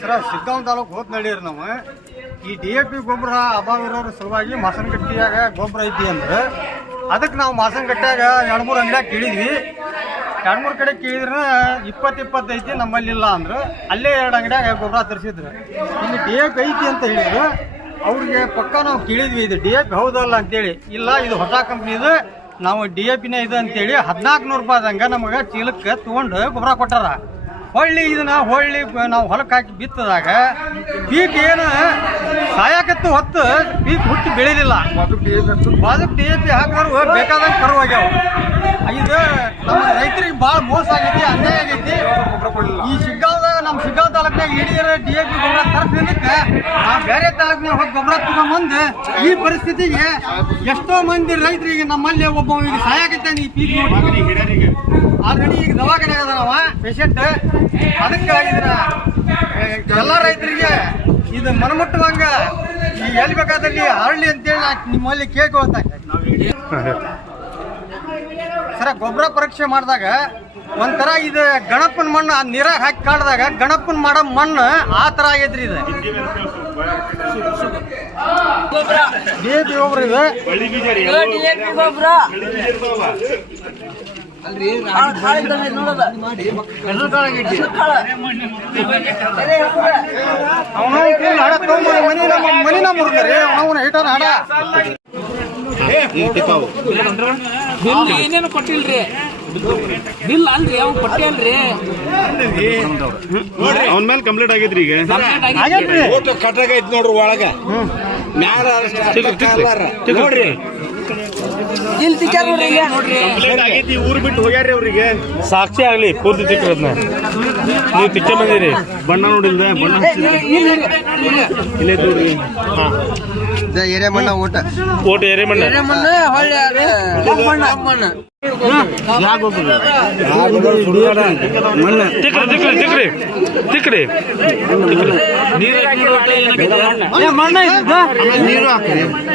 ಸರ ಶಿಗ್ಗಾಂವ್ ತಾಲೂಕು ಹೋತ್ ನಡೀರಿ ನಾವು ಈ DAP ಗೊಬ್ಬರ ಅಭಾವ ಇರೋದ್ರ ಸಲುವಾಗಿ ಮಾಸನಗಟ್ಟಿಯಾಗ ಗೊಬ್ಬರ ಐತಿ ಅಂದ್ರೆ ಅದಕ್ಕೆ ನಾವು ಮಾಸನಗಟ್ಟ್ಯಾಗ 2-3 ಅಂಗಡಿಯಾಗ ಕೇಳಿದ್ವಿ. 2-3 ಕಡೆ ಕೇಳಿದ್ರೆ 20 ಐತಿ, ನಮ್ಮಲ್ಲಿ ಇಲ್ಲ ಅಂದ್ರೆ ಅಲ್ಲೇ 2 ಅಂಗಡಿಯಾಗ ಗೊಬ್ಬರ ತರಿಸಿದ್ರು. ಇಲ್ಲಿ DAP ಐತಿ ಅಂತ ಹೇಳಿದ್ರು. ಅವ್ರಿಗೆ ಪಕ್ಕ ನಾವು ಕೇಳಿದ್ವಿ ಇದು DAP ಹೌದಲ್ಲ ಅಂತೇಳಿ. ಇಲ್ಲ ಇದು ಹೊಸ ಕಂಪ್ನಿದು, ನಾವು DAPನೇ ಇದೆ ಅಂತೇಳಿ 1400 ರೂಪಾಯಿದಂಗೆ ನಮಗೆ ಚೀಲಕ್ಕೆ ತೊಗೊಂಡು ಗೊಬ್ಬರ ಕೊಟ್ಟಾರ. ಹೊಳ್ಳಿ ಇದನ್ನ ನಾವು ಹೊಲಕ್ಕೆ ಹಾಕಿ ಬಿತ್ತದಾಗ ಪೀಕ್ ಏನು ಸಾಯಕತ್ತು ಹೊತ್ತು ಪೀಕ್ ಹುಟ್ಟಿ ಬೆಳಿಲಿಲ್ಲ. ಅದಕ್ಕೆ DAP ಹಾಕಿದ್ರು ಬೇಕಾದಂಗೆ ಕರುವಾಗ್ಯಾವ. ಇದು ನಮ್ಮ ರೈತರಿಗೆ ಭಾಳ ಮೋಸ ಆಗೈತಿ, ಅನ್ಯಾಯ ಆಗೈತಿ. ಈ ನಮ್ಮ ಶಿಗ್ಗಾಂವ್ ತಾಲೂಕಿನಾಗ ಹಿಡಿದ್ರೆ DAP ಗೊಬ್ಬರ ತರಿಸಿದ್ದಕ್ಕೆ ನಾವು ಬೇರೆ ತಾಲೂಕಿನಾಗ ಹೋಗಿ ಗೊಬ್ಬರ ತಗೊಂಬಂದು ಈ ಪರಿಸ್ಥಿತಿಗೆ ಎಷ್ಟೋ ಮಂದಿ ರೈತರಿಗೆ ನಮ್ಮಲ್ಲಿ ಒಬ್ಬ ಈಗ ಸಾಯಾಗೈತಾನೆ ಈ ಪೀಕ್ ಆಲ್ರೆಡಿ ಈಗ ದವಾಖಾನೆ ಅದಾನವ ಪೇಷಂಟ್. ಅದಕ್ಕೆ ಇದನ್ನ ಎಲ್ಲ ರೈತರಿಗೆ ಇದು ಮನಮುಟ್ಟುವಂಗ ಈಗ ಎಲ್ಲಿ ಬೇಕಾದಲ್ಲಿ ಹರಳಿ ಅಂತೇಳಿ ನಾ ನಿಮ್ಮಲ್ಲಿ ಕೇಳ್ಕೊಳ್ತ ಸರ. ಗೊಬ್ಬರ ಪರೀಕ್ಷೆ ಮಾಡಿದಾಗ ಒಂಥರ ಇದು ಗಣಪನ ಮಣ್ಣು ನೀರಾಗ ಹಾಕಿ ಕಾಡ್ದಾಗ ಗಣಪನ ಮಾಡೋ ಮಣ್ಣು ಆ ಥರ ಆಗೈತ್ರಿ. ಇದು DAP ಗೊಬ್ಬರ ಇದೆ. ಮನಿನ ಮುರಿದ್ರಿ ಅವನ ಹಿಟಾನ ಹಾಡ ಏನೇನು ಕೊಟ್ಟಿಲ್ರಿ. ಬಿಲ್ ಅಲ್ರಿ ಅವ್ ಪಟ್ಟಿ ಅಲ್ರಿ. ಅವನ ಮೇಲೆ ಕಂಪ್ಲೇಂಟ್ ಆಗೈತ್ರಿ. ಈಗ ಕಟ್ಟಾಗೈತಿ ನೋಡ್ರಿ ಒಳಗ ನೋಡ್ರಿ ಊರು ಬಿಟ್ಟು ಹೋಗ್ಯಾರಿ ಅವ್ರಿಗೆ ಸಾಕ್ಷಿ ಆಗ್ಲಿ ಪೂರ್ತಿ ತಿಕ್ಕದ್ನ ನೀವು ತಿಕ್ಕ ಬಂದಿರಿ. ಬಣ್ಣ ನೋಡಿಲ್ದ ಬಣ್ಣ ಇಲ್ಲೇ ನೋಡ್ರಿ. ಎರೆಮಣ್ಣ ಊಟ ಎರೆಮಣ್ಣ ತಿಕ್ರಿ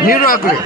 ನೀರು ಹಾಕ್ರಿ.